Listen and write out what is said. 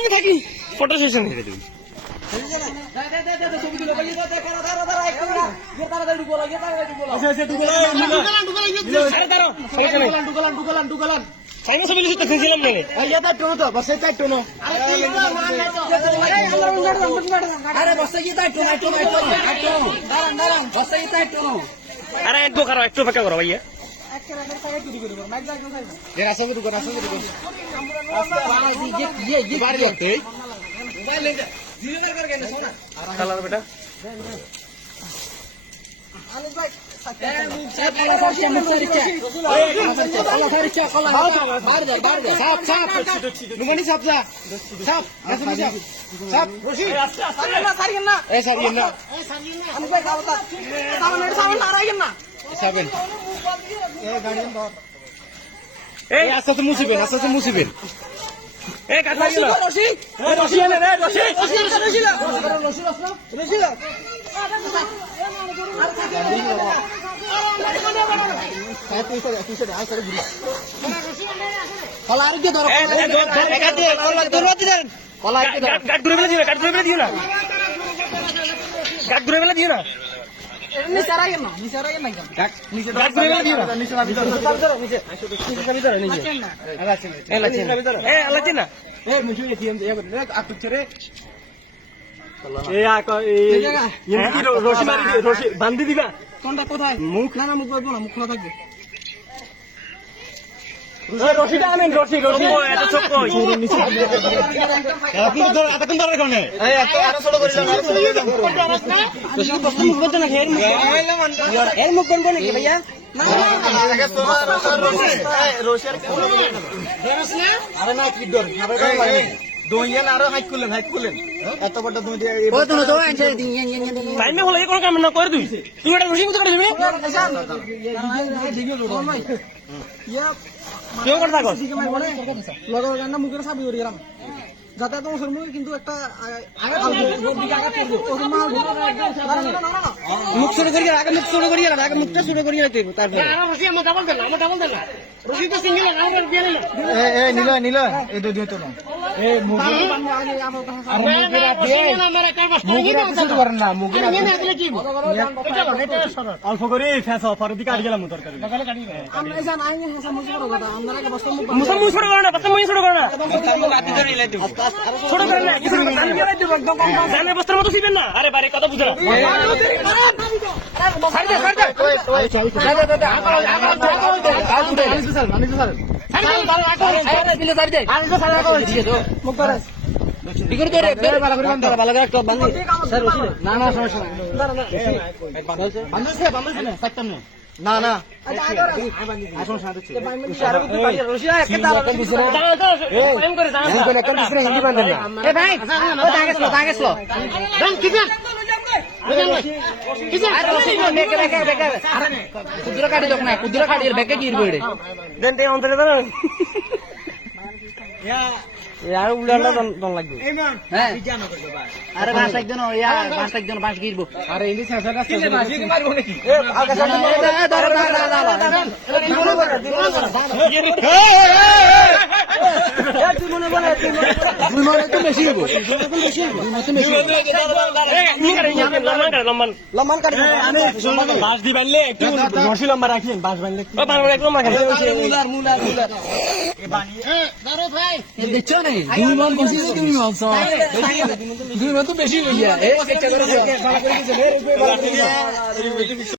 আমি থাকি photo session হেরে দিই আরে একটু খারাপ একটু অপেক্ষা করো ভাইয়া বেটা আস্তে আস্তে মুসিবেন আস্তে আস্তে মুসিবেন বান্ধি দিবা কোথায় মুখ না মুখ বাঁধবো না মুখ খোলা থাকবে রশিটা আনেন রশি রশি এত চোখ কই আপনি ধর এতক্ষণ ধরে কোনে এই এত আরো ছোট করে দাও রশি বস্তু মুখ বন্ধ না এর মুখ বন্ধ নাকি ভাইয়া না রশি আর আরে না কি দর দইয়া আরো হাইট করলেন এত বড় দই দিয়ে ও তো দই আনছে টাইম হলো এই কোন কাম না করে তুই তুই এটা রশি কোথায় দিবি ইয়া কেউ কথা কর লগর গান্না মুখের সাবি করি গেলাম যাতে তোমার শরীর কিন্তু একটা মুখ শুরু করি আগে মুখ শুরু করি আগে মুখটা শুরু করি তারপরে নীল এই দুই তো না অল্প করে দিকে আট গেলাম তরকারি বস্তার মতো ছিবেন না আরে বারে কথা বুঝা না না কুদুরা কাটি দেখ না কুদুরা কাটি বেকে কি ইরবে দেন অন্তরে দাঁড়ান यार उड़ाला दन লাগবে হ্যাঁ আরে বাস একজন বাস গিরবো আরে ইনি সাসা কাছে বাসি মারবো নাকি আকাশ তুই মনে বলে তো বেশি হইবো লম্বান কাটি আমি বাস দি বানলে একটু রশি লম্বা রাখেন বাস বানলে ও বানলে একদম রাখেন মুলার এ বানিয়ে দাঁড়ো ভাই দেখছো না দুই মান বসি তুমি মানছো দুই মান তো বেশি হইয়া